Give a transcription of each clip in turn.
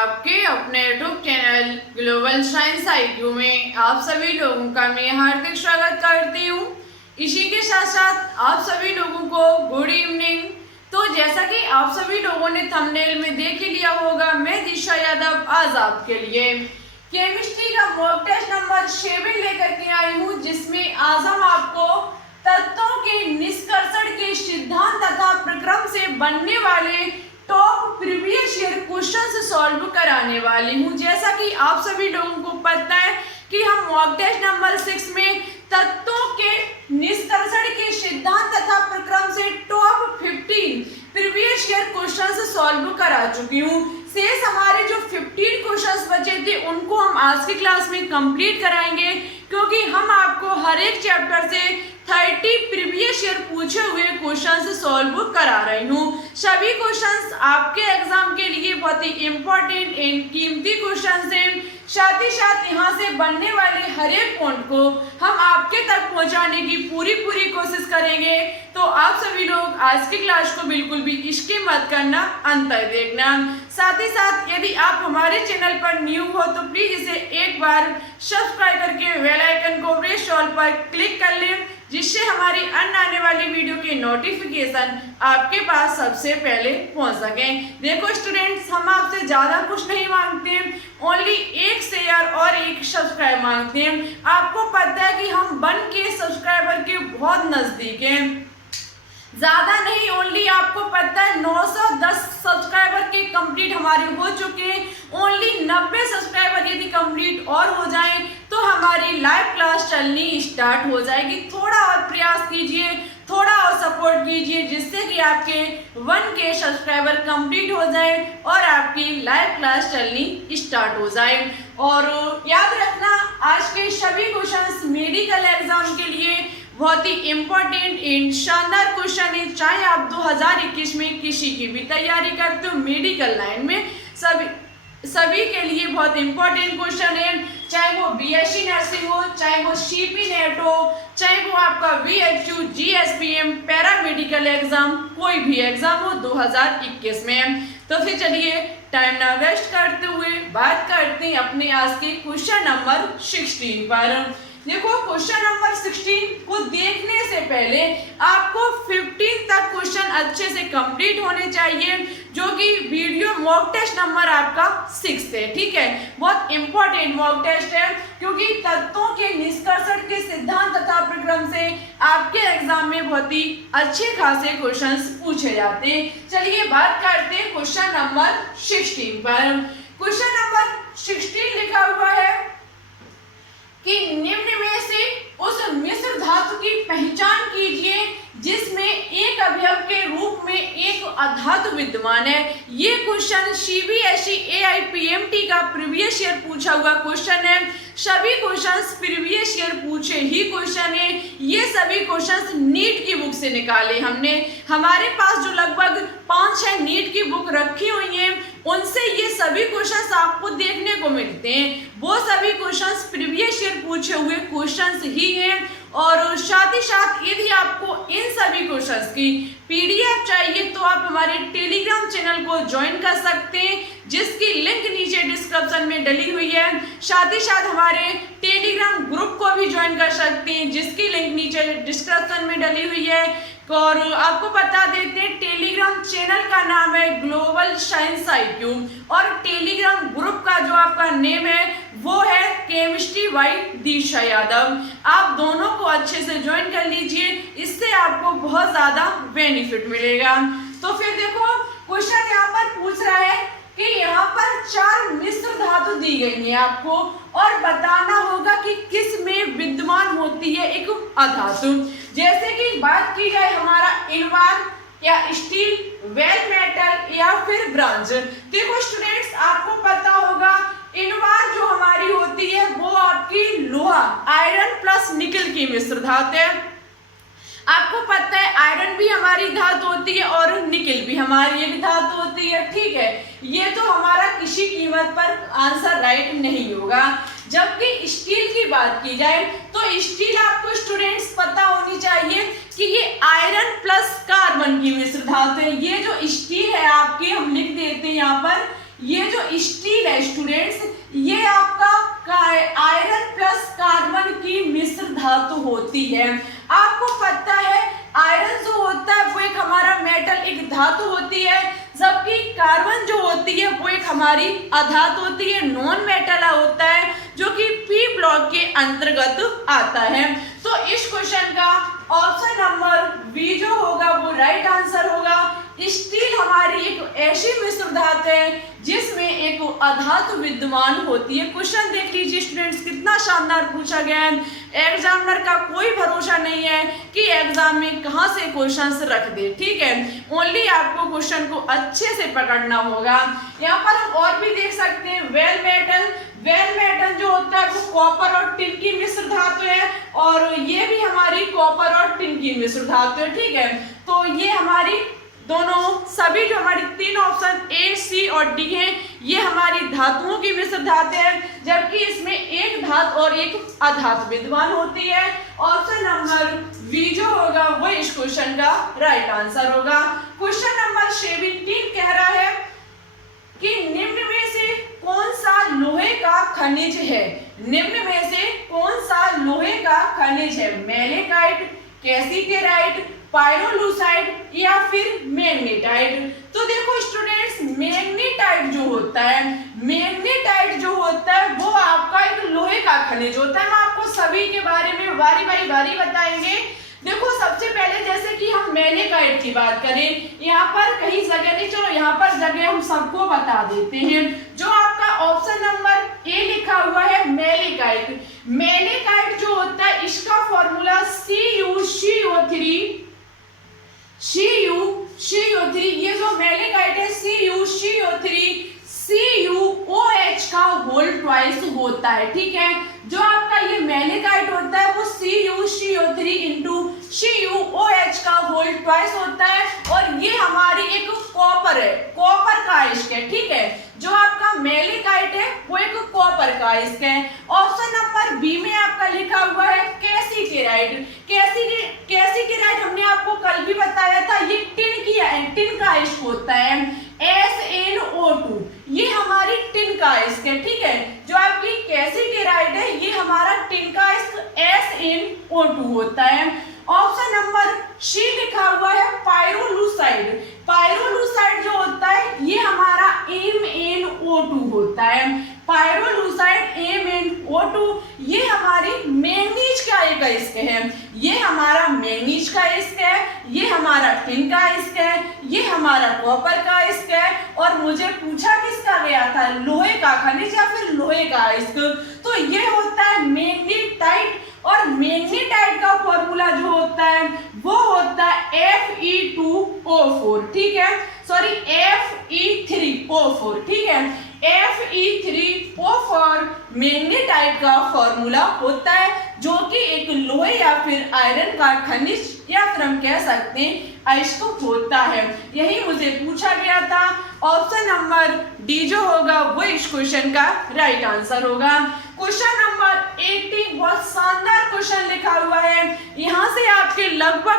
आपके अपने YouTube channel global science IQ में आप सभी लोगों का मैं हार्दिक स्वागत करती हूँ। इसी के साथ साथ आप सभी लोगों को गुड इवनिंग। तो जैसा कि आप सभी लोगों ने थंबनेल में देख ही लिया होगा, मैं दिशा यादव आज आपके लिए केमिस्ट्री का मॉक टेस्ट नंबर 7 लेकर के आई हूँ, जिसमें आज हम आपको तत्वों के निष्कर्षण के सिद्धांत तथा प्रक्रम से बनने वाले top previous year question solve कराने वाली हूँ। जैसा कि आप सभी लोगों को पता है कि हम मॉक टेस्ट नंबर 6 में तत्वों के निष्कर्षण के सिद्धांत तथा प्रक्रम से top 15 previous year question solve करा चुकी हूँ। शेष हमारे जो 15 क्वेश्चंस बचे थे उनको हम आज की क्लास में कंप्लीट कराएंगे, क्योंकि हम आपको हर एक चैप्टर से 30 प्रीवियस ईयर पूछे हुए क्वेश्चंस सॉल्व करा रही हूँ। सभी क्वेश्चंस आपके एग्जाम के लिए बहुत ही इम्पोर्टेंट एंड कीमती क्वेश्चंस हैं। साथ ही साथ यहाँ से बनने वाले हर एक पॉइंट को हम आपके तक पहुँचाने की पूरी कोशिश करेंगे। तो आप सभी लोग आज की क्लास को बिल्कुल भी स्किप मत करना, अंत तक देखना। साथ ही साथ यदि आप हमारे चैनल पर न्यू हो तो प्लीज इसे एक बार सब्सक्राइब करके बेल आइकन को प्रेस ऑल पर क्लिक कर लें, जिससे हमारी अन्य आने वाली वीडियो के नोटिफिकेशन आपके पास सबसे पहले पहुंच सके। देखो स्टूडेंट्स, हम आपसे ज़्यादा कुछ नहीं मांगते हैं, ओनली एक शेयर और एक सब्सक्राइब मांगते हैं। आपको पता है कि हम 1K सब्सक्राइबर के बहुत नज़दीक हैं, ज़्यादा नहीं, ओनली आपको पता है 910 सब्सक्राइबर के कंप्लीट हमारे हो चुके हैं। ओनली 90 सब्सक्राइबर यदि कंप्लीट और हो जाएं तो हमारी लाइव क्लास चलनी स्टार्ट हो जाएगी। थोड़ा और प्रयास कीजिए, थोड़ा और सपोर्ट कीजिए, जिससे कि आपके 1K सब्सक्राइबर कंप्लीट हो जाए और आपकी लाइव क्लास चलनी स्टार्ट हो जाए। और याद रखना, आज के सभी क्वेश्चंस मेडिकल एग्जाम के लिए बहुत ही इम्पोर्टेंट एंड शानदार क्वेश्चन है। चाहे आप 2021 में किसी की भी तैयारी करते हो मेडिकल लाइन में, सभी के लिए बहुत इम्पोर्टेंट क्वेश्चन है। चाहे वो BSc नर्सिंग हो, चाहे वो CP नेट हो, चाहे वो आपका VHU GSPM पैरामेडिकल एग्जाम, कोई भी एग्जाम हो 2021 में। तो फिर चलिए टाइम ना वेस्ट करते हुए बात करते हैं अपने आज के क्वेश्चन नंबर 16 पर। देखो, क्वेश्चन नंबर 16 को देखने से पहले आपको 15 तक क्वेश्चन अच्छे से कंप्लीट होने चाहिए, जो कि वीडियो मॉक टेस्ट नंबर आपका 6 है। ठीक है, बहुत इंपॉर्टेंट मॉक टेस्ट है, क्योंकि तत्वों के निष्कर्षण के सिद्धांत तथा प्रक्रम से आपके एग्जाम में बहुत ही अच्छे खासे क्वेश्चंस पूछे जाते हैं। चलिए बात करते हैं क्वेश्चन नंबर 16 पर। क्वेश्चन नंबर 16 लिखा हुआ है कि निम्न में से उस मिश्र धातु की पहचान कीजिए जिसमें एक अवयव के रूप में एक अधातु विद्यमान है। ये क्वेश्चन CBSE AIPMT का प्रीवियस ईयर पूछा हुआ क्वेश्चन है। सभी क्वेश्चंस प्रीवियस ईयर पूछे ही क्वेश्चन है। ये सभी क्वेश्चंस नीट की बुक से निकाले हमने। हमारे पास जो लगभग 5-6 नीट की बुक रखी हुई हैं, उनसे ये सभी क्वेश्चंस आपको देखने को मिलते हैं। वो सभी क्वेश्चंस प्रीवियस ईयर पूछे हुए क्वेश्चंस ही हैं। और साथ ही साथ यदि आपको इन सभी क्वेश्चंस की PDF चाहिए तो आप हमारे टेलीग्राम चैनल को ज्वाइन कर सकते हैं, जिसकी लिंक नीचे डिस्क्रिप्शन में डली हुई है। साथ ही साथ हमारे टेलीग्राम ग्रुप को भी ज्वाइन कर सकते हैं, जिसकी लिंक नीचे डिस्क्रिप्शन में डली हुई है। और आपको बता देते हैं, टेलीग्राम चैनल का नाम है ग्लोबल साइंस IQ और टेलीग्राम ग्रुप का जो आपका नेम है वो है केमिस्ट्री बाय दिशा यादव। आप दोनों को अच्छे से ज्वाइन कर लीजिए, इससे आपको बहुत ज़्यादा बेनिफिट मिलेगा। तो फिर देखो, क्वेश्चन यहाँ पर पूछ रहा है कि यहाँ पर 4 मिश्र धातु दी गई है आपको, और बताना होगा कि किस में विद्यमान होती है एक अधातु। जैसे कि बात की जाए हमारा इनवार या स्टील, वेल मेटल या फिर ब्रॉन्ज। देखो स्टूडेंट्स, आपको पता होगा इनवार जो हमारी होती है वो आपकी लोहा, आयरन प्लस निकल की मिश्र धातु है। आपको पता है आयरन भी हमारी धातु होती है और निकल भी हमारी एक धातु होती है। ठीक है, ये तो हमारा किसी कीमत पर आंसर राइट नहीं होगा। जबकि स्टील की बात की जाए तो स्टील आपको स्टूडेंट्स पता होनी चाहिए कि ये आयरन प्लस कार्बन की मिश्र धातु है। ये जो स्टील है आपकी, हम लिख देते हैं यहाँ पर, ये जो स्टील है स्टूडेंट्स, ये आपका आयरन प्लस कार्बन की मिश्र धातु होती है। आपको पता है आयरन जो होता है वो एक हमारा मेटल, एक धातु होती है, जबकि कार्बन जो होती है वो एक हमारी अधातु होती है, नॉन मेटल होता है, जो कि पी ब्लॉक के अंतर्गत आता है। तो इस क्वेश्चन का ऑप्शन नंबर बी जो होगा वो राइट आंसर होगा। स्टील हमारी एक ऐसी मिश्र धातु है जिसमें एक अधातु विद्यमान होती है। क्वेश्चन देख लीजिए स्टूडेंट्स, कितना शानदार पूछा गया है। एग्जामिनर का कोई भरोसा नहीं है कि एग्जाम में कहां से क्वेश्चंस रख दे, ठीक है। ओनली आपको क्वेश्चन को अच्छे से पकड़ना होगा। यहाँ पर हम और भी देख सकते हैं वेल मेटल। वेल मेटल जो होता है वो कॉपर और टिन की मिश्र धातु है, और ये भी हमारी कॉपर और टिन की मिश्र धातु है, ठीक है। तो ये हमारी दोनों सभी जो हमारी तीन ऑप्शन ए, सी और डी हैं, ये हमारी धातुओं की मिश्र धातु है, जबकि इसमें एक धातु और एक अधातु विद्यमान होती है। ऑप्शन नंबर बी जो होगा वो इस क्वेश्चन का राइट आंसर होगा। क्वेश्चन नंबर 17 कह रहा है कि निम्न में से कौन सा लोहे का खनिज है। निम्न में से कौन सा लोहे का खनिज है? मैग्नेटाइट, कैल्साइट, पायरोलूसाइड या फिर मैग्नेटाइट। तो देखो स्टूडेंट्स, मैग्नेटाइट जो होता है, मैग्नेटाइट जो होता है वो आपका एक लोहे का खनिज होता है। हम आपको सभी के बारे में बारी बारी बताएंगे। देखो सबसे पहले जैसे कि हम मैग्नेटाइट की बात करें, यहाँ पर कहीं जगह नहीं, चलो यहाँ पर जगह हम सबको बता देते हैं। जो आपका ऑप्शन नंबर ए लिखा हुआ है मैग्नेटाइट, मैग्नेटाइट जो होता है इसका फॉर्मूला CuCO3, ये जो मैग्नेटाइट है CuCO3 CuOH का होल ट्वाइस होता है, ठीक है। जो आपका ये मैग्नेटाइट होता है वो CuCO3 इंटू CuOH का होल ट्वाइस होता है, और ये हमारी एक कॉपर है, कॉपर का आयस्क है, ठीक है। जो आपका मैग्नेटाइट है वो एक कॉपर का आयस्क है। ऑप्शन नंबर बी में आपका लिखा हुआ है कैल्साइट। कैल्साइट हमने आपको कल भी बताया था, ये टिन का आयस्क होता है SnO2, ये हमारी टिन का आयस्क है, ठीक है। जो आपकी कैल्साइट है ये हमारा टिन का आयस्क SnO2 होता है। ऑप्शन नंबर सी लिखा हुआ है पायरोलूसाइड। पायरोलूसाइड जो होता है ये हमारा MnO2 होता है। पायरोलूसाइड MnO2 ये हमारी मैंगनीज का एक आयस्क है, ये हमारा मैंगनीज का आयस्क है, ये हमारा टिन का आयस्क है, ये हमारा कॉपर का आयस्क है। और मुझे पूछा किसका गया था, लोहे का खनिज या फिर लोहे का आयस्क, तो ये होता है मैग्नेटाइट। और मैग्नेटाइट का फॉर्मूला जो होता है वो होता है Fe2O4, ठीक है, सॉरी Fe3O4, ठीक है। Fe3O4 मैग्नेटाइट का फॉर्मूला होता है, जो कि एक लोहे या फिर आयरन का खनिज या फिर हम कह सकते हैं अयस्क होता है। यही मुझे पूछा गया था। ऑप्शन नंबर डी जो होगा वो इस क्वेश्चन का राइट आंसर होगा। क्वेश्चन नंबर 18 बहुत शानदार क्वेश्चन लिखा हुआ है। यहाँ से आपके लगभग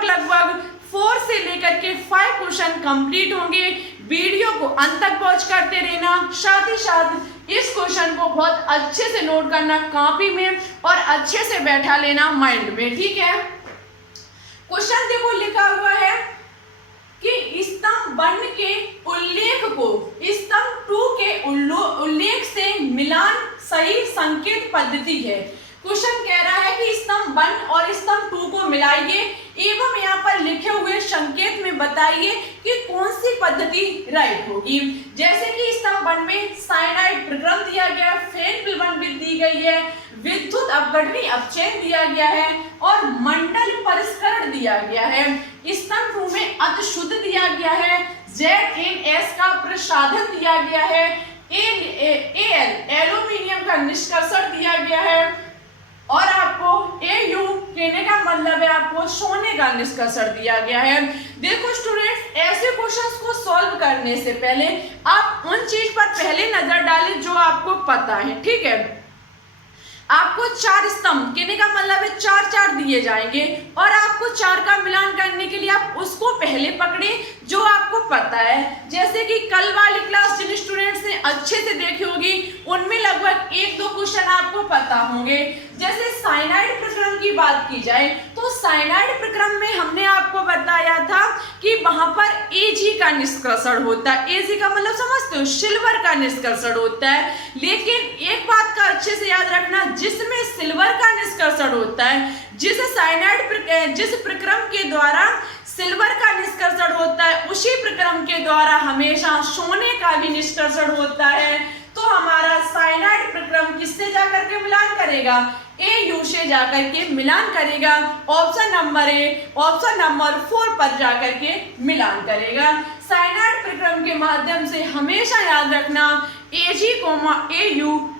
4 से लेकर के 5 क्वेश्चन कंप्लीट होंगे। वीडियो को अंत तक वॉच करते रहना, साथ ही साथ इस क्वेश्चन को बहुत अच्छे से नोट करना कॉपी में और अच्छे से बैठा लेना माइंड में, ठीक है। क्वेश्चन देखो लिखा हुआ है कि स्तंभ 1 के उल्लेख को स्तंभ 2 के उल्लेख से मिलान सही संकेत पद्धति है। क्वेश्चन कह रहा है कि स्तंभ 1 और स्तंभ 2 को मिलाइए एवं यहाँ पर लिखे हुए संकेत में बताइए कि कौन सी पद्धति राइट होगी। जैसे कि स्तंभ 1 में साइनाइड प्रक्रम दिया गया, फेन फिलामेंट दी गई है, विद्युत अपघटनी अपचयन दिया गया है और मंडल परिष्करण दिया गया है। स्तंभ 2 में अतिशुद्ध दिया गया है, ZnS का प्रसाधन दिया गया है, एल्यूमिनियम का निष्कर्षण दिया गया है, और आपको AU कहने का मतलब है आपको सोने का निष्कर्षण दिया गया है। देखो स्टूडेंट्स, ऐसे क्वेश्चंस को सॉल्व करने से पहले आप उन चीज पर पहले नजर डालें जो आपको पता है, ठीक है। आपको 4 स्तंभ, कहने का मतलब है 4 दिए जाएंगे और आपको 4 का मिलान करने के लिए आप उसको पहले पकड़े जो आपको पता है। जैसे कि कल वाली क्लास जिन स्टूडेंट्स ने अच्छे से देखी होगी उनमें लगभग 1-2 क्वेश्चन आपको पता होंगे। जैसे साइनाइड प्रक्रम की बात की जाए तो साइनाइड प्रक्रम में हमने आपको बताया था कि वहां पर Ag का निष्कर्षण होता है। Ag का मतलब समझते हो, सिल्वर का निष्कर्षण होता है। लेकिन एक बात का अच्छे से याद रखना, जिसमें सिल्वर का निष्कर्षण होता है, जिस प्रक्रम के द्वारा सिल्वर का निष्कर्षण होता है उसी प्रक्रम के द्वारा हमेशा सोने का भी निष्कर्षण होता है। तो हमारा साइनाइड प्रक्रम किससे जाकर के मिलान करेगा? Au से जाकर के मिलान करेगा। ऑप्शन नंबर ए, ऑप्शन नंबर 4 पर जाकर के मिलान करेगा। साइनाइड प्रक्रम के माध्यम से हमेशा याद रखना Ag, Au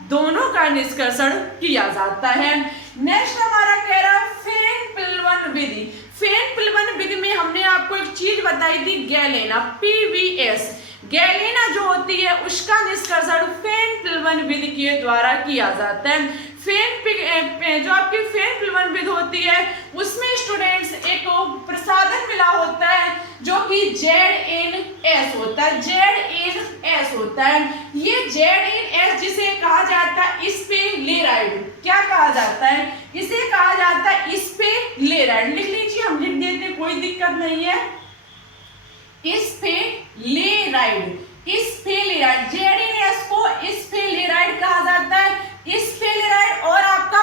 दोनों का निष्कर्षण किया जाता है। नेक्स्ट हमारा कह रहा है फेन पिलवन विधि। फेन पिलवन विधि में हमने आपको एक चीज बताई थी, गैलेना, PVS। गैलेना जो होती है उसका निष्कर्षण फेन पिलवन विधि के द्वारा किया जाता है। जो आपकी फेन पिलवन विधि होती है उसमें स्टूडेंट्स एक प्रसाधन मिला होता है जो कि ZnS होता है, ZnS होता है। ये ZnS जिसे कहा जाता है स्पेलेराइड, क्या कहा जाता है? इसे कहा जाता है स्पेलेराइड। लिख लीजिए, हम लिख देते हैं, कोई दिक्कत नहीं है। स्पेलेराइड, ZnS को स्पेलेराइड कहा जाता है। स्पेलेराइड और आपका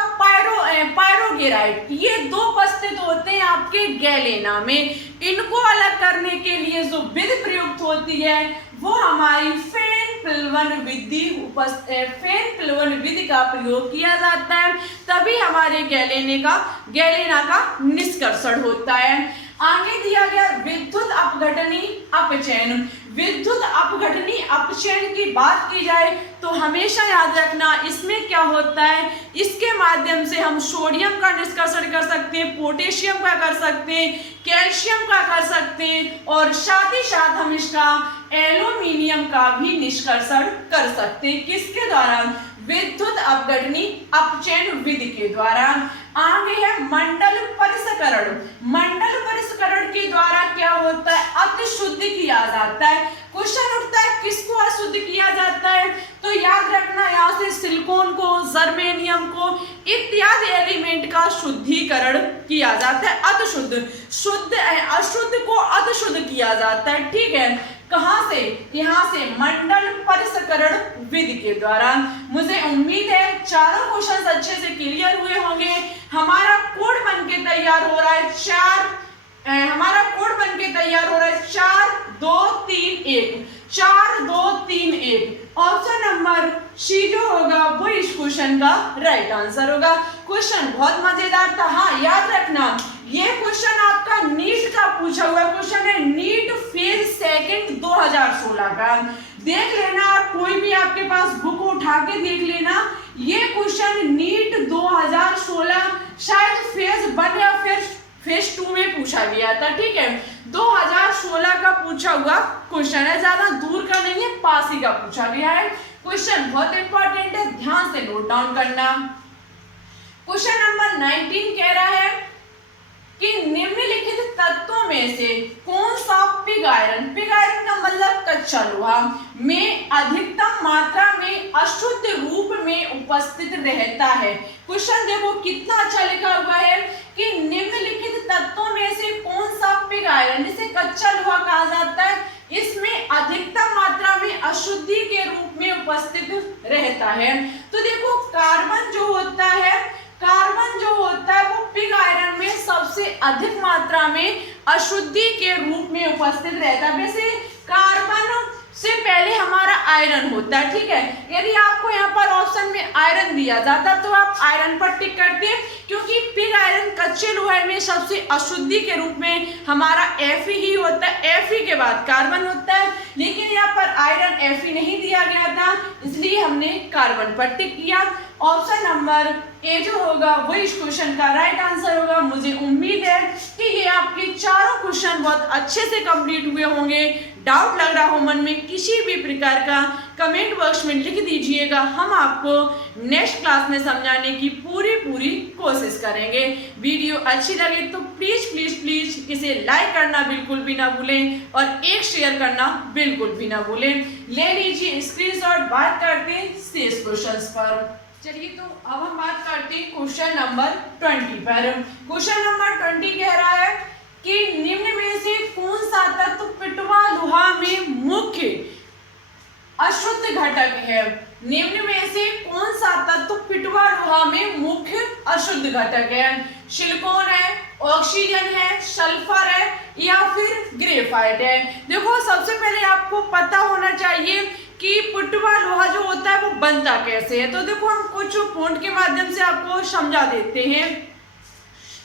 पायरोगेराइड, ये 2 उपस्थित होते हैं आपके गैलेना में। इनको अलग करने के लिए जो विधि प्रयुक्त होती है वो हमारी फेन पिलवन विधि का प्रयोग किया जाता है, तभी हमारे गैलेना का निष्कर्षण होता है। आगे दिया गया विद्युत अपघटनी अपचयन। विद्युत अपघटनी अपचयन की बात की जाए तो हमेशा याद रखना इसमें क्या होता है, इसके माध्यम से हम सोडियम का निष्कर्षण कर सकते हैं, पोटेशियम का कर सकते हैं, कैल्शियम का कर सकते हैं और साथ ही साथ हम इसका एल्यूमिनियम का भी निष्कर्षण कर सकते हैं। किसके द्वारा? विद्युत अपघटनी अपचयन विधि के द्वारा। आगे है मंडल परिष्करण। मंडल परिष्करण के द्वारा क्या होता है? अतिशुद्ध किया जाता है। क्वेश्चन उठता है किसको अशुद्ध किया जाता है? तो याद रखना यहाँ से सिलिकॉन को, जर्मेनियम को इत्यादि एलिमेंट का शुद्धिकरण किया जाता है। अशुद्ध को अतिशुद्ध किया जाता है। ठीक है, कहां से? यहाँ से मंडल परिष्करण विधि के द्वारा। मुझे उम्मीद है चारों क्वेश्चन अच्छे से क्लियर हुए होंगे। हमारा कोड बनके तैयार हो रहा है 4 2 3 1, 4 2 3 1। ऑप्शन नंबर सी जो होगा वो इस क्वेश्चन का राइट आंसर होगा। क्वेश्चन बहुत मजेदार था। हाँ, याद रखना ये क्वेश्चन आपका नीट का पूछा हुआ क्वेश्चन है, नीट फेज सेकंड 2016 का। देख लेना, आप कोई भी आपके पास बुक उठा के देख लेना, ये क्वेश्चन नीट 2016 शायद फेज 1 या फिर फेज 2 में पूछा गया था। ठीक है, 2016 का पूछा हुआ क्वेश्चन है, ज्यादा दूर का नहीं है, पास ही का पूछा गया है। क्वेश्चन बहुत इंपॉर्टेंट है, ध्यान से नोट डाउन करना। क्वेश्चन नंबर 19 कह रहा है कि निम्नलिखित तत्वों में से कौन सा पिग आयरन का मतलब कच्चा लोहा में अधिकतम मात्रा में अशुद्ध रूप में उपस्थित रहता है। क्वेश्चन देखो कितना अच्छा लिखा हुआ है कि निम्नलिखित तत्वों में से कौन सा पिग आयरन, जिसे कच्चा लोहा कहा जाता है, इसमें अधिकतम मात्रा में अशुद्धि के रूप में उपस्थित रहता है। तो देखो कार्बन जो होता है वो पिग आयरन में सबसे अधिक मात्रा में अशुद्धि के रूप में उपस्थित रहता है। वैसे कार्बन से पहले हमारा आयरन होता है। ठीक है, यदि आपको यहाँ पर ऑप्शन में आयरन दिया जाता तो आप आयरन पर टिक करते, क्योंकि पिग आयरन कच्चे लोहे में सबसे अशुद्धि के रूप में हमारा Fe ही होता है, Fe के बाद कार्बन होता है। लेकिन यहाँ पर आयरन Fe नहीं दिया गया था, इसलिए हमने कार्बन पर टिक किया। ऑप्शन नंबर नंबर ए जो होगा वो इस क्वेश्चन का राइट आंसर होगा। मुझे उम्मीद है कि ये आपके चारों क्वेश्चन बहुत अच्छे से कंप्लीट हुए होंगे। डाउट लग रहा हो मन में किसी भी प्रकार का, कमेंट बॉक्स में लिख दीजिएगा। हम आपको नेक्स्ट क्लास में समझाने की पूरी कोशिश करेंगे। वीडियो अच्छी लगे तो प्लीज प्लीज प्लीज इसे लाइक करना बिल्कुल भी ना भूलें और एक शेयर करना बिल्कुल भी ना भूलें। ले लीजिए स्क्रीनशॉट। बात करते हैं शेष क्वेश्चंस पर। चलिए तो अब हम बात करते हैं क्वेश्चन नंबर 20 पर। क्वेश्चन नंबर 20 कह रहा है कि निम्न में से कौन सा तत्व पिटवा लोहा में मुख्य अशुद्ध घटक है। निम्न में से कौन सा तत्व पिटवा लोहा में मुख्य अशुद्ध घटक है। सिलिकॉन है, ऑक्सीजन है, सल्फर है या फिर ग्रेफाइट है। देखो सबसे पहले आपको पता होना चाहिए कि पिटवा लोहा जो होता है वो बनता कैसे है। तो देखो हम कुछ पॉइंट के माध्यम से आपको समझा देते हैं।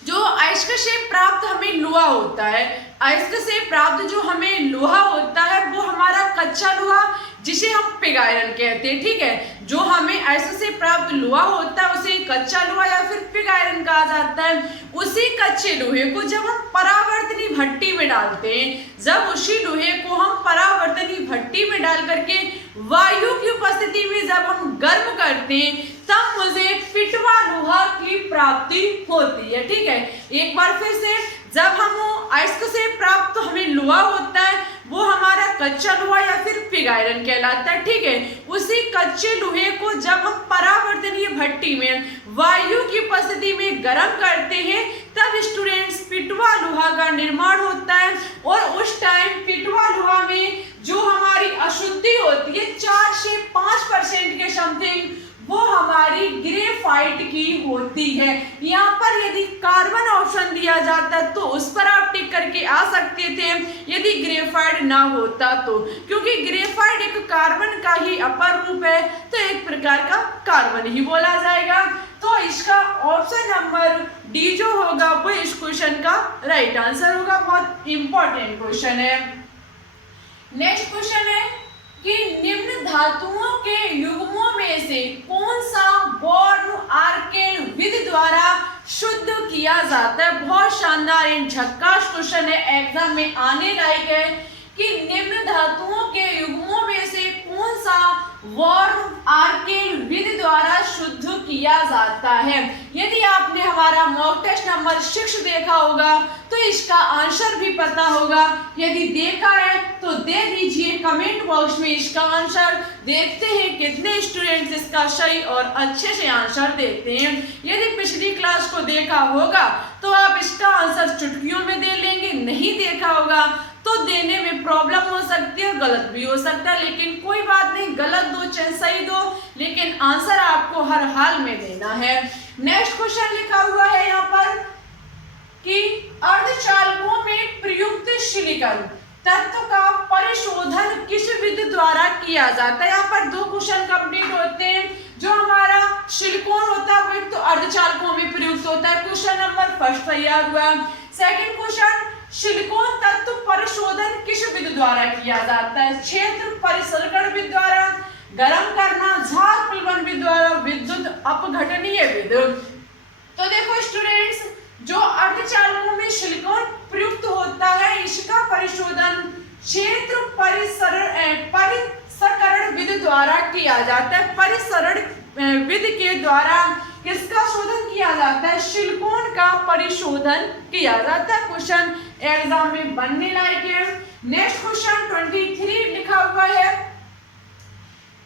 जो अयस्क से प्राप्त हमें लोहा होता है, अयस्क से प्राप्त जो हमें लोहा होता है वो हमारा कच्चा लोहा जिसे हम पिग आयरन कहते हैं। ठीक है, जो हमें अयस्क से प्राप्त लोहा होता है उसे कच्चा लोहा या फिर पिग आयरन कहा जाता है। उसी कच्चे लोहे को जब हम परावर्तनी भट्टी में डालते हैं, जब उसी लोहे को हम परावर्तनी भट्टी में डाल करके वायु की उपस्थिति में जब हम गर्म करते हैं तब मुझे पिटवा लोहा की प्राप्ति होती है। ठीक है, एक बार फिर से, जब हम अयस्क से प्राप्त हमें लोहा होता है वो हमारा कच्चा लोहा या फिर पिग आयरन कहलाता है। ठीक है, उसी कच्चे लोहे को जब हम परावर्तनीय भट्टी में वायु की उपस्थिति में गर्म करते हैं तब स्टूडेंट्स पिटवा लोहा का निर्माण होता है। और उस टाइम पिटवा लोहा में जो हमारी अशुद्धि होती है 4 से 5% के समथिंग वो हमारी ग्रेफाइट की होती है। यहाँ पर यदि कार्बन ऑप्शन दिया जाता तो उस पर आप टिक करके आ सकते थे यदि ग्रेफाइट ना होता तो, क्योंकि ग्रेफाइट एक कार्बन का ही अपर रूप है तो एक प्रकार का कार्बन ही बोला जाएगा। तो इसका ऑप्शन नंबर डी जो होगा वो इस क्वेश्चन का राइट आंसर होगा। बहुत इंपॉर्टेंट क्वेश्चन है। नेक्स्ट क्वेश्चन है कि निम्न धातुओं के युग्मों में से कौन सा बॉर्न आर्केन विधि द्वारा शुद्ध किया जाता है। बहुत शानदार एंड झक्कास क्वेश्चन है, एग्जाम में आने लायक है कि निम्न धातुओं के युग्मों में से कौन सा बॉर्न आर्केन विधि द्वारा शुद्ध किया जाता है। यदि आपने हमारा मॉक टेस्ट नंबर 6 देखा होगा तो इसका आंसर भी पता होगा। यदि देखा है तो दे दीजिए कमेंट बॉक्स में इसका आंसर। देखते हैं कितने स्टूडेंट्स इसका सही और अच्छे से आंसर देते हैं। यदि पिछली क्लास को देखा होगा तो आप इसका आंसर चुटकियों में दे लेंगे, नहीं देखा होगा तो देने में प्रॉब्लम हो सकती है, गलत भी हो सकता है, लेकिन कोई बात नहीं, गलत दो चाहे सही दो लेकिन आंसर आपको हर हाल में देना है। नेक्स्ट क्वेश्चन लिखा हुआ है यहाँ पर कि अर्धचालकों में प्रयुक्त सिलिकॉन तत्व का परिशोधन किस विधि द्वारा किया जाता है। यहाँ पर 2 क्वेश्चन कंप्लीट होते हैं। जो हमारा सिलिकॉन होता है वो एक तो अर्धचालकों में प्रयुक्त होता है, क्वेश्चन नंबर 1 तैयार हुआ। सेकंड क्वेश्चन, सिलिकॉन तत्व परिशोधन किस विधि द्वारा किया जाता है। क्षेत्र परिसंकरण विधि द्वारा, गर्म करना, झाग प्लवन विधि द्वारा, विद्युत अपघटनीय विधि। तो देखो स्टूडेंट्स, जो अर्धचालकों में सिलिकॉन प्रयुक्त होता है इसका परिशोधन क्षेत्र परिसंकरण विधि द्वारा किया जाता है। परिसंकरण विधि के द्वारा किसका शोधन किया जाता है, सिलिकॉन का परिशोधन किया जाता है। क्वेश्चन एग्जाम में बनने लायक है। नेक्स्ट क्वेश्चन 23 लिखा हुआ है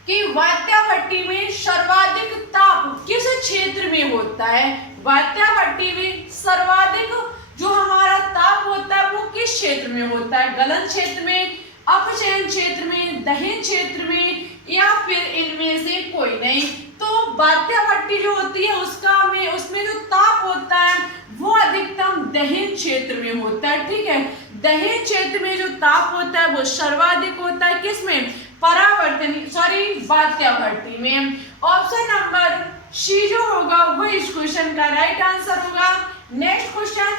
कि वात्या भट्टी में सर्वाधिक ताप किस क्षेत्र में होता है। वात्या भट्टी में सर्वाधिक जो हमारा ताप होता है वो किस क्षेत्र में होता है, गलन क्षेत्र में, अपचयन क्षेत्र में, दहन क्षेत्र में या फिर इनमें से कोई नहीं। तो वात्या भट्टी जो होती है उसमें जो ताप होता है वो अधिकतम दहन क्षेत्र में होता है। ठीक है, दहन क्षेत्र में जो ताप होता है वो सर्वाधिक होता है किसमें, वात्या भट्टी में। ऑप्शन नंबर सी जो होगा वो इस क्वेश्चन का राइट आंसर होगा। नेक्स्ट क्वेश्चन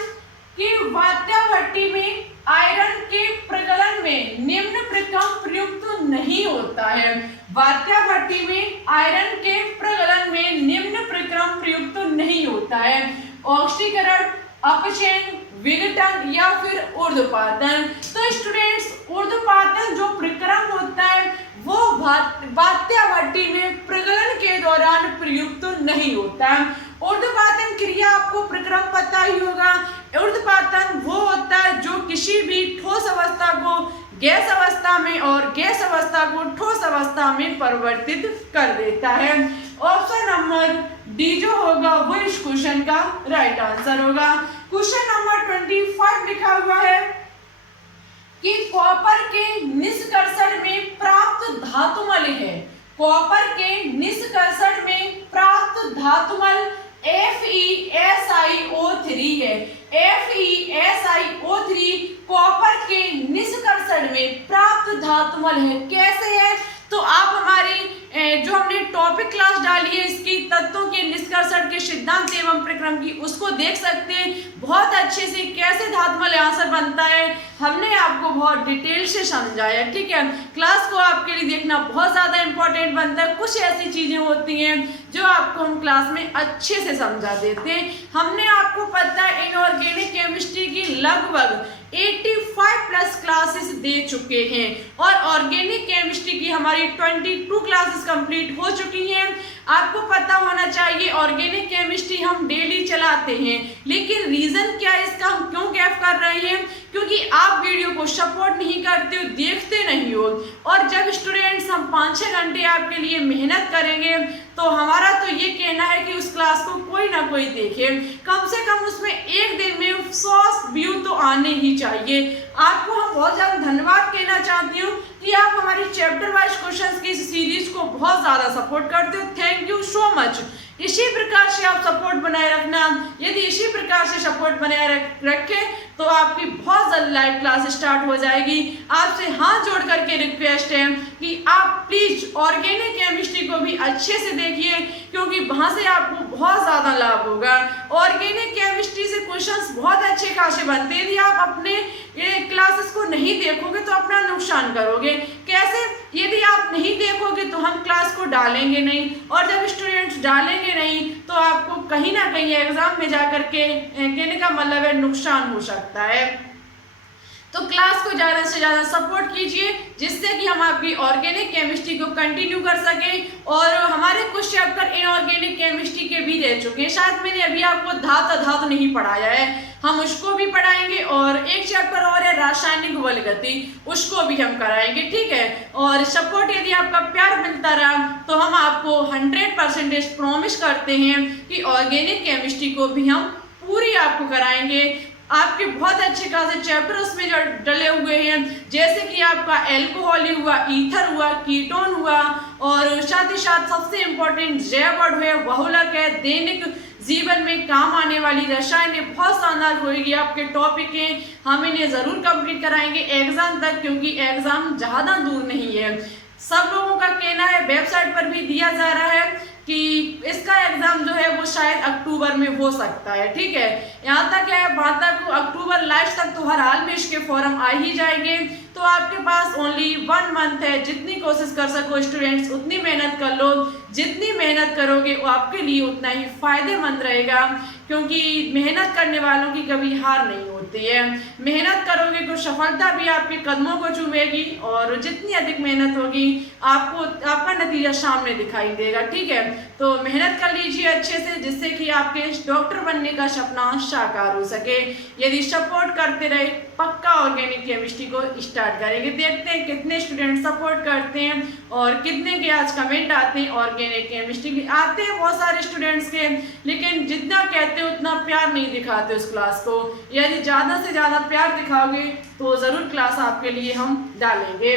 कि वात्या भट्टी में आयरन के प्रगलन में निम्न प्रक्रम प्रयुक्त नहीं होता है। वात्या भट्टी में आयरन के प्रगलन में निम्न प्रक्रम होता है, ऑक्सीकरण, अपचयन, विघटन या फिर ऊर्ध्वपातन। तो स्टूडेंट्स, ऊर्ध्वपातन जो प्रक्रम होता है वो बात्या भट्टी में प्रगलन के दौरान प्रयुक्त नहीं होता है। ऊर्ध्वपातन क्रिया आपको प्रक्रम पता ही होगा। ऊर्ध्वपातन वो होता है जो किसी भी ठोस अवस्था को गैस अवस्था में और गैस अवस्था को ठोस अवस्था में परिवर्तित कर देता है। ऑप्शन नंबर डी जो होगा वो इस क्वेश्चन का राइट आंसर होगा। क्वेश्चन नंबर 25 लिखा हुआ है कि कॉपर के निष्कर्षण में प्राप्त धातुमल है। कॉपर के निष्कर्षण में प्राप्त धातुमल FeSiO3 है। FeSiO3 कॉपर के निष्कर्षण में प्राप्त धातुमल है। कैसे है? तो आप हमारी जो हमने टॉपिक क्लास डाली है इसकी तत्वों के निष्कर्षण के सिद्धांत एवं प्रक्रम की, उसको देख सकते हैं। बहुत अच्छे से कैसे धातुमल आंसर बनता है हमने आपको बहुत डिटेल से समझाया, ठीक है। क्लास को आपके लिए देखना बहुत ज़्यादा इंपॉर्टेंट बनता है। कुछ ऐसी चीज़ें होती हैं जो आपको हम क्लास में अच्छे से समझा देते हैं। हमने आपको पता है इनऑर्गेनिक केमिस्ट्री की लगभग 85+ क्लासेस दे चुके हैं और ऑर्गेनिक केमिस्ट्री की हमारी 22 क्लासेस कंप्लीट हो चुकी हैं। आपको पता होना चाहिए ऑर्गेनिक केमिस्ट्री हम डेली चलाते हैं, लेकिन रीज़न क्या है इसका, हम क्यों गैप कर रहे हैं? क्योंकि आप वीडियो को सपोर्ट नहीं करते हो, देखते नहीं हो। और जब स्टूडेंट्स हम 5-6 घंटे आपके लिए मेहनत करेंगे तो हमारा तो ये कहना है कि उस क्लास को कोई ना कोई देखे, कम से कम उसमें एक दिन में 100 व्यू तो आने ही चाहिए। आपको हम बहुत ज़्यादा धन्यवाद कहना चाहती हूँ कि आप हमारी चैप्टर वाइज क्वेश्चंस की इस सीरीज को बहुत ज़्यादा सपोर्ट करते हो। Thank you so much. इसी प्रकार से आप सपोर्ट बनाए रखना। यदि इसी प्रकार से सपोर्ट बनाए रखें तो आपकी बहुत जल्द लाइव क्लास स्टार्ट हो जाएगी। आपसे हाथ जोड़ करके रिक्वेस्ट है कि आप प्लीज़ ऑर्गेनिक केमिस्ट्री को भी अच्छे से देखिए, क्योंकि वहाँ से आपको बहुत ज़्यादा लाभ होगा। ऑर्गेनिक केमिस्ट्री से क्वेश्चंस बहुत अच्छे खासे बनते हैं। यदि आप अपने क्लासेस को नहीं देखोगे तो अपना नुकसान करोगे। कैसे? यदि आप नहीं देखोगे तो हम क्लास को डालेंगे नहीं, और जब स्टूडेंट्स डालेंगे नहीं तो आपको कहीं ना कहीं एग्जाम में जाकर के कहने का मतलब है नुकसान हो सकता है। तो क्लास को ज़्यादा से ज़्यादा सपोर्ट कीजिए जिससे कि हम आपकी ऑर्गेनिक केमिस्ट्री को कंटिन्यू कर सकें। और हमारे कुछ चैप्टर इनऑर्गेनिक केमिस्ट्री के भी रह चुके हैं। शायद मैंने अभी आपको धातु नहीं पढ़ाया है, हम उसको भी पढ़ाएंगे। और एक चैप्टर और है रासायनिक बल गति, उसको भी हम कराएंगे, ठीक है। और सपोर्ट यदि आपका प्यार मिलता रहा तो हम आपको 100% प्रॉमिस करते हैं कि ऑर्गेनिक केमिस्ट्री को भी हम पूरी आपको कराएंगे। आपके बहुत अच्छे खासे चैप्टर उसमें जो डले हुए हैं, जैसे कि आपका एल्कोहल हुआ, ईथर हुआ, कीटोन हुआ, और साथ ही साथ सबसे इम्पोर्टेंट जैवड है, बहुलक है, दैनिक जीवन में काम आने वाली रसायन है। बहुत शानदार होगी आपके टॉपिक हैं, हम इन्हें ज़रूर कंप्लीट कराएंगे एग्जाम तक, क्योंकि एग्जाम ज़्यादा दूर नहीं है। सब लोगों का कहना है, वेबसाइट पर भी दिया जा रहा है कि इसका एग्जाम जो है वो शायद अक्टूबर में हो सकता है, ठीक है। यहाँ तक है, वहाँ तक अक्टूबर लास्ट तक तो हर हाल में इसके फॉर्म आ ही जाएंगे। तो आपके पास ओनली 1 मंथ है। जितनी कोशिश कर सको स्टूडेंट्स उतनी मेहनत कर लो। जितनी मेहनत करोगे वो आपके लिए उतना ही फायदेमंद रहेगा, क्योंकि मेहनत करने वालों की कभी हार नहीं होती है। मेहनत करोगे तो सफलता भी आपके कदमों को चूमेगी, और जितनी अधिक मेहनत होगी आपको आपका नतीजा सामने दिखाई देगा, ठीक है। तो मेहनत कर लीजिए अच्छे से, जिससे कि आपके डॉक्टर बनने का सपना साकार हो सके। यदि सपोर्ट करते रहे पक्का ऑर्गेनिक केमिस्ट्री को स्टार्ट करेंगे। देखते हैं कितने स्टूडेंट सपोर्ट करते हैं और कितने के आज कमेंट आते हैं ऑर्गेनिक केमिस्ट्री के। आते हैं बहुत सारे स्टूडेंट्स के, लेकिन जितना कहते हैं उतना प्यार नहीं दिखाते उस क्लास को। यदि ज़्यादा से ज़्यादा प्यार दिखाओगे तो ज़रूर क्लास आपके लिए हम डालेंगे।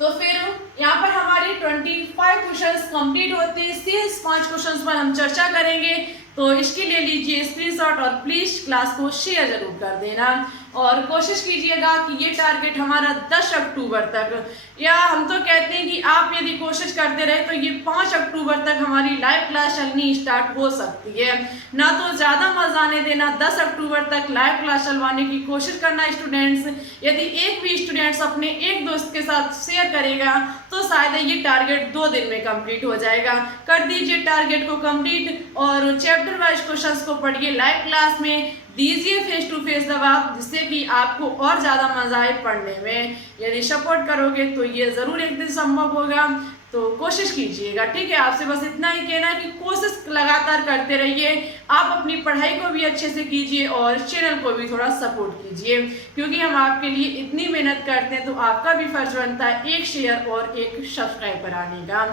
तो फिर यहाँ पर हमारी 25 क्वेश्चंस कंप्लीट होते हैं। शेष 5 क्वेश्चंस पर हम चर्चा करेंगे, तो इसके लिए लीजिए स्क्रीनशॉट और प्लीज़ क्लास को शेयर जरूर कर देना। और कोशिश कीजिएगा कि ये टारगेट हमारा 10 अक्टूबर तक, या हम तो कहते हैं कि आप यदि कोशिश करते रहे तो ये 5 अक्टूबर तक हमारी लाइव क्लास चलनी स्टार्ट हो सकती है। ना तो ज़्यादा मजा आने देना, 10 अक्टूबर तक लाइव क्लास चलवाने की कोशिश करना स्टूडेंट्स। यदि एक भी स्टूडेंट्स अपने एक दोस्त के साथ शेयर करेगा तो शायद ये टारगेट 2 दिन में कंप्लीट हो जाएगा। कर दीजिए टारगेट को कंप्लीट, और चैप्टर चैप्टर वाइज क्वेश्चंस को पढ़िए, लाइव क्लास में दीजिए फेस टू फेस जवाब, जिससे कि आपको और ज़्यादा मजा आए पढ़ने में। यदि सपोर्ट करोगे तो ये ज़रूर एक दिन संभव होगा, तो कोशिश कीजिएगा, ठीक है। आपसे बस इतना ही कहना है कि कोशिश लगातार करते रहिए, आप अपनी पढ़ाई को भी अच्छे से कीजिए और चैनल को भी थोड़ा सपोर्ट कीजिए, क्योंकि हम आपके लिए इतनी मेहनत करते हैं, तो आपका भी फर्ज बनता है एक शेयर और एक सब्सक्राइब कराने का।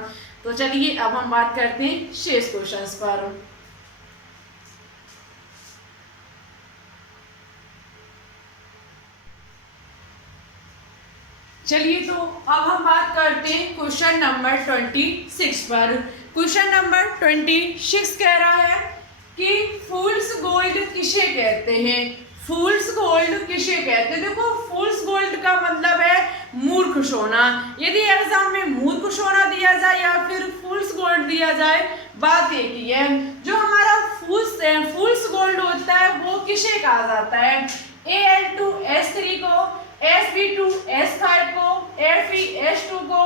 तो चलिए अब हम बात करते हैं शेष क्वेश्चंस पर। चलिए तो अब हम बात करते हैं क्वेश्चन नंबर 26 पर। क्वेश्चन नंबर 26 कह रहा है कि फूल्स गोल्ड किसे कहते हैं। फूल्स गोल्ड किसे कहते हैं। देखो, फूल्स गोल्ड का मतलब है मूर्ख सोना। यदि एग्जाम में मूर्ख सोना दिया जाए या फिर फूल्स गोल्ड दिया जाए, बात एक ही है। जो हमारा फूल्स गोल्ड होता है वो किसे कहा जाता है। Al2S3 को, Sb2S5 को, Fe2 को,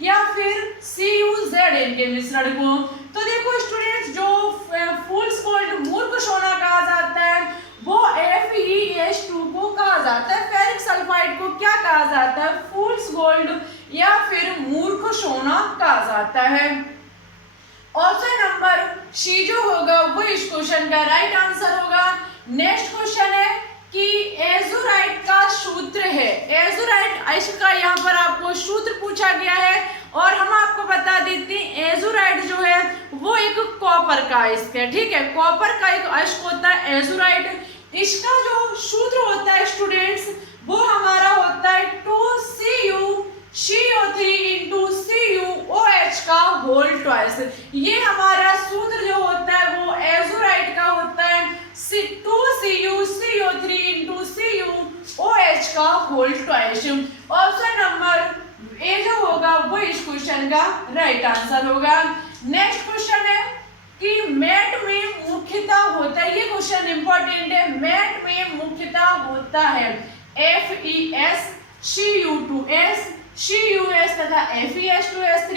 या फिर CuZn के मिश्रण को। तो देखो स्टूडेंट्स, जो फूल्स गोल्ड मूर्ख सोना कहा जाता है वो Fe2 को कहा जाता है। फेरिक सल्फाइड को क्या कहा जाता है, फूल्स गोल्ड या फिर मूर्ख सोना कहा जाता है। ऑप्शन नंबर सी जो होगा वो इस क्वेश्चन का राइट आंसर होगा। नेक्स्ट क्वेश्चन है कि एजुराइट का सूत्र है। एजुराइट इसका यहाँ पर आपको सूत्र पूछा गया है, और हम आपको बता देते हैं एजुराइट जो है वो एक कॉपर का अयस्क है, ठीक है। कॉपर का एक अयस्क होता है एजुराइट। इसका जो सूत्र होता है स्टूडेंट्स वो हमारा होता है 2CuCO3 इंटू CuOH का होल ट्वाइस। ये हमारा सूत्र जो होता है वो एजुराइट का होता है 2CuCO3 इंटू CuOH का whole twice. Option number A जो होगा वो इस क्वेश्चन का राइट आंसर होगा। नेक्स्ट क्वेश्चन है कि मैट में मुख्यतः होता है, ये क्वेश्चन इंपॉर्टेंट है। मैट में मुख्यतः होता है FeS, Cu2S, Cus तथा Fe2S3,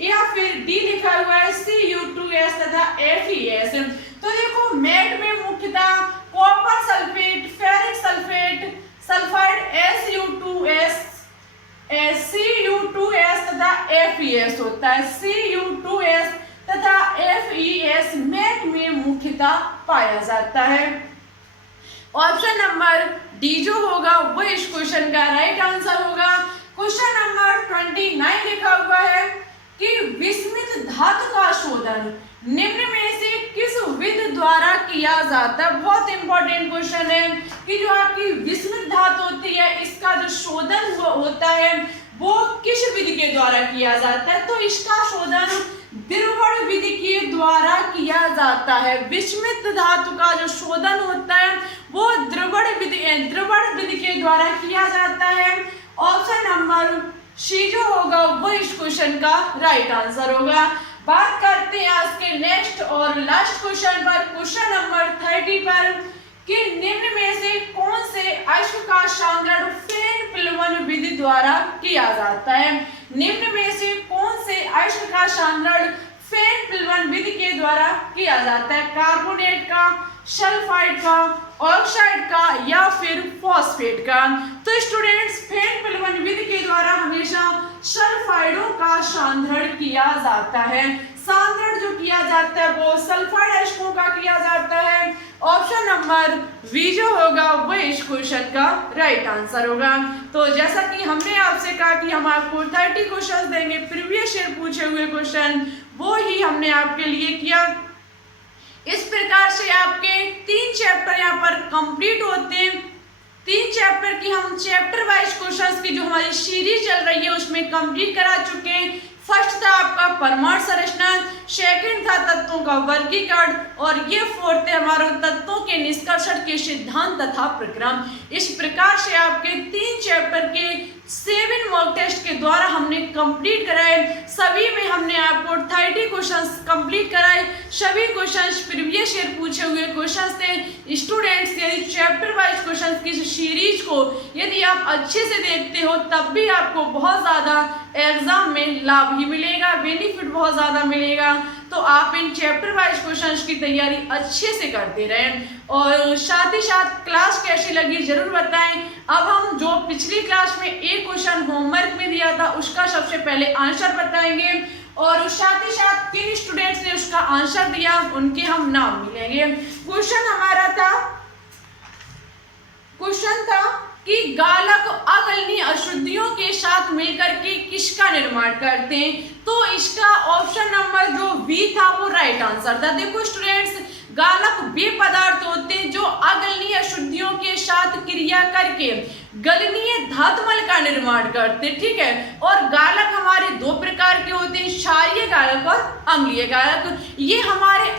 या फिर डी लिखा हुआ है Cu2S तथा Fes। तो देखो, मैट में मुख्यतः copper sulphate, ferric sulphate, sulphide Cu2S तथा Fes होता है। Cu2S तथा Fes मैट में मुख्यतः पाया जाता है। ऑप्शन नंबर डी जो होगा वो इस क्वेश्चन का राइट आंसर होगा। क्वेश्चन नंबर 29 लिखा हुआ है कि विस्मित धातु का शोधन निम्न में से किस विधि द्वारा किया जाता है। बहुत इंपॉर्टेंट क्वेश्चन है कि जो आपकी विस्मित धातु होती है इसका जो शोधन होता है वो किस विधि के द्वारा किया जाता है। तो इसका शोधन द्रवण विधि के द्वारा किया जाता है। विस्मित धातु का जो शोधन होता है वो द्रवण विधि के द्वारा किया जाता है। ऑप्शन नंबर सी जो होगा वो इस क्वेश्चन का राइट आंसर होगा। बात करते हैं आज के नेक्स्ट और लास्ट क्वेश्चन पर, क्वेश्चन नंबर 30 पर, कि निम्न में से कौन से अश्व का सांद्रण फेन प्लवन विधि द्वारा किया जाता है। निम्न में से कौन से अश्व का सांद्रण फेन प्लवन विधि के द्वारा किया जाता है। कार्बोनेट का, सल्फाइड का, ऑक्साइड का, या फिर फॉस्फेट का। तो स्टूडेंट्स, फेन प्लवन विधि के द्वारा हमेशा सल्फाइडों का सांद्रण किया जाता है। सांद्रण जो किया जाता है वो सल्फाइड अयस्कों का किया जाता है। ऑप्शन नंबर बी जो होगा वो इस क्वेश्चन का राइट आंसर होगा। तो जैसा कि हमने आपसे कहा कि हम आपको 30 क्वेश्चन देंगे, प्रीवियस ईयर पूछे हुए क्वेश्चन, वो ही हमने आपके लिए किया। इस प्रकार से आपके 3 चैप्टर यहाँ पर कंप्लीट होते हैं। 3 चैप्टर की हम चैप्टर वाइज क्वेश्चंस की जो हमारी सीरीज चल रही है उसमें कंप्लीट करा चुके हैं। फर्स्ट था आपका परमाणु संरचना, सेकंड था तत्वों का वर्गीकरण, और ये फोर्थ है हमारा तत्वों के निष्कर्षण के सिद्धांत तथा प्रक्रम। इस प्रकार से आपके 3 चैप्टर के 7 मॉक टेस्ट के द्वारा हमने कंप्लीट कराए। सभी में हमने आपको 30 क्वेश्चंस कंप्लीट कराए। सभी क्वेश्चंस प्रीवियस ईयर पूछे हुए क्वेश्चंस थे। स्टूडेंट्स, यदि चैप्टर वाइज क्वेश्चंस की सीरीज को यदि आप अच्छे से देखते हो तब भी आपको बहुत ज़्यादा एग्जाम में लाभ ही मिलेगा, बेनिफिट बहुत ज़्यादा मिलेगा। तो आप इन चैप्टर वाइज क्वेश्चंस की तैयारी अच्छे से करते रहें और साथ ही साथ क्लास कैसी लगी जरूर बताएं। अब हम जो पिछली क्लास में एक क्वेश्चन होमवर्क में दिया था उसका सबसे पहले आंसर बताएंगे और साथ ही साथ किन स्टूडेंट्स ने उसका आंसर दिया उनके हम नाम मिलेंगे। क्वेश्चन था कि गालक अगलनीय अशुद्धियों के साथ मिलकर के किसका निर्माण करते हैं, तो इसका ऑप्शन नंबर जो बी था वो राइट आंसर था। देखो स्टूडेंट्स, गालक वे पदार्थ होते हैं जो अगलनीय अशुद्धियों के साथ क्रिया करके गलनीय धातुमल का निर्माण करते, ठीक है। और गालक हमारे दो प्रकार के होते हैं, क्षारीय गालक और अम्लीय गालक। ये हमारे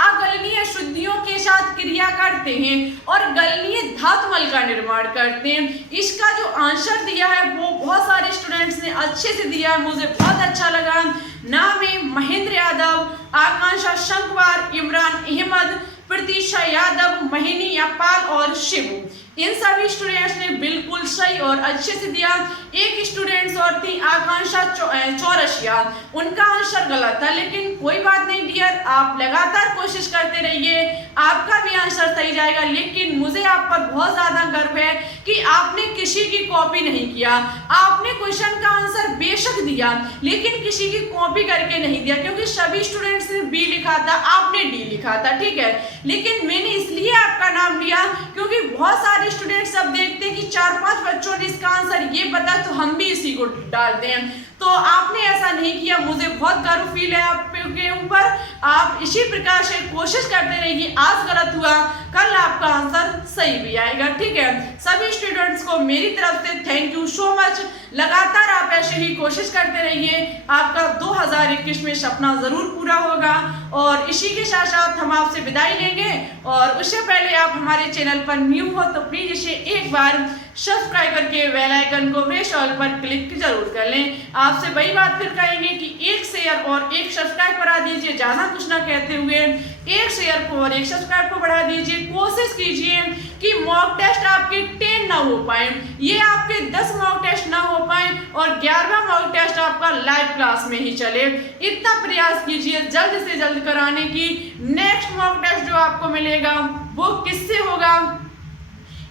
अगलनीय अशुद्धियों के साथ क्रिया करते हैं और गलनीय धातुमल का निर्माण करते हैं। इसका जो आंसर दिया है वो बहुत सारे स्टूडेंट्स ने अच्छे से दिया है, मुझे बहुत अच्छा लगा। नाम है महेंद्र यादव, आकांक्षा शंकवार, इमरान अहमद, प्रतीक्षा यादव, महिनी अपाल और शिवू। इन सभी स्टूडेंट्स ने बिल्कुल सही और अच्छे से दिया। एक स्टूडेंट्स और थी आकांक्षा चौरसिया, उनका आंसर गलत था, लेकिन कोई बात नहीं डियर, आप लगातार कोशिश करते रहिए, आपका भी आंसर सही जाएगा। लेकिन मुझे आप पर बहुत ज्यादा गर्व है कि आपने किसी की कॉपी नहीं किया। आपने क्वेश्चन का आंसर बेशक दिया लेकिन किसी की कॉपी करके नहीं दिया, क्योंकि सभी स्टूडेंट्स ने बी लिखा था, आपने डी लिखा था, ठीक है। लेकिन मैंने इसलिए आपका नाम लिया क्योंकि बहुत सारे स्टूडेंट्स अब देखते हैं कि 4-5 बच्चों ने इसका आंसर ये बता तो हम भी इसी को डालते हैं, तो आपने ऐसा नहीं किया। मुझे बहुत गर्व फील है आपके ऊपर। आप इसी प्रकार से कोशिश करते रहिए, आज गलत हुआ कल आपका आंसर सही भी आएगा, ठीक है। सभी स्टूडेंट्स को मेरी तरफ से थैंक यू सो मच। लगातार आप ऐसे ही कोशिश करते रहिए, आपका 2021 में सपना जरूर पूरा होगा। और इसी के साथ साथ हम आपसे विदाई लेंगे और उससे पहले आप हमारे चैनल पर न्यू हो तो प्लीज इसे एक बार सब्सक्राइब करके बेल आइकन को बेल ऑल पर क्लिक जरूर कर लें। आपसे वही बात फिर कहेंगे कि एक शेयर और एक सब्सक्राइब करा दीजिए, ज्यादा कुछ ना कहते हुए एक शेयर को और एक सब्सक्राइब को बढ़ा दीजिए। कोशिश कीजिए कि मॉक टेस्ट आपके 10 ना हो पाए, ये आपके 10 मॉक टेस्ट ना हो पाए और 11वां मॉक टेस्ट आपका लाइव क्लास में ही चले। इतना प्रयास कीजिए जल्द से जल्द कराने की। नेक्स्ट मॉक टेस्ट जो आपको मिलेगा वो किससे होगा,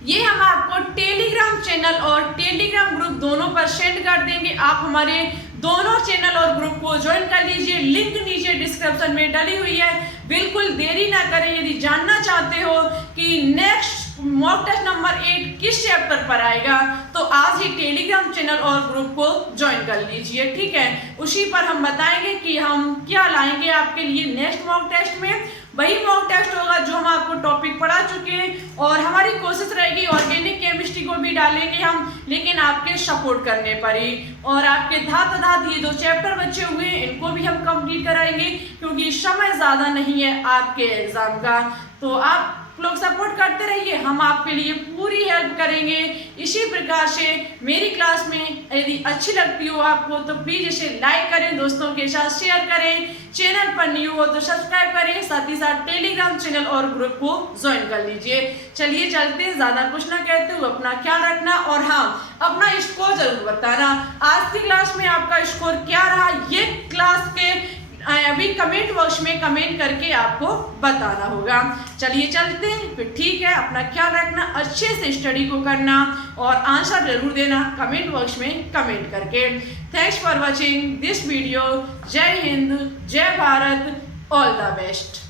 ये हम आपको टेलीग्राम चैनल और टेलीग्राम ग्रुप दोनों पर सेंड कर देंगे। आप हमारे दोनों चैनल और ग्रुप को ज्वाइन कर लीजिए, लिंक नीचे डिस्क्रिप्शन में डली हुई है। बिल्कुल देरी ना करें, यदि जानना चाहते हो कि नेक्स्ट मॉक टेस्ट नंबर 8 किस चैप्टर पर आएगा तो आज ही टेलीग्राम चैनल और ग्रुप को ज्वाइन कर लीजिए, ठीक है। उसी पर हम बताएंगे कि हम क्या लाएंगे आपके लिए नेक्स्ट मॉक टेस्ट में। वही मॉक टेस्ट होगा जो हम आपको टॉपिक पढ़ा चुके हैं और हमारी कोशिश रहेगी ऑर्गेनिक केमिस्ट्री को भी डालेंगे हम, लेकिन आपके सपोर्ट करने पर ही। और आपके धात ये जो चैप्टर बचे हुए हैं इनको भी हम कंप्लीट कराएंगे क्योंकि समय ज़्यादा नहीं है आपके एग्जाम का। तो आप लोग सपोर्ट करते रहिए, हम आपके लिए पूरी हेल्प करेंगे। इसी प्रकार से मेरी क्लास में यदि अच्छी लगती हो आपको तो प्लीज इसे लाइक करें, दोस्तों के साथ शेयर करें, चैनल पर न्यू हो तो सब्सक्राइब करें, साथ ही साथ टेलीग्राम चैनल और ग्रुप को ज्वाइन कर लीजिए। चलिए चलते हैं, ज्यादा कुछ ना कहते हुए अपना ख्याल रखना और हाँ अपना स्कोर जरूर बताना। आज की क्लास में आपका स्कोर क्या रहा ये क्लास के अभी कमेंट बॉक्स में कमेंट करके आपको बताना होगा। चलिए चलते हैं फिर, ठीक है। अपना ख्याल रखना, अच्छे से स्टडी को करना और आंसर जरूर देना कमेंट बॉक्स में कमेंट करके। Thanks for watching this video. जय हिंद, जय भारत, ऑल द बेस्ट।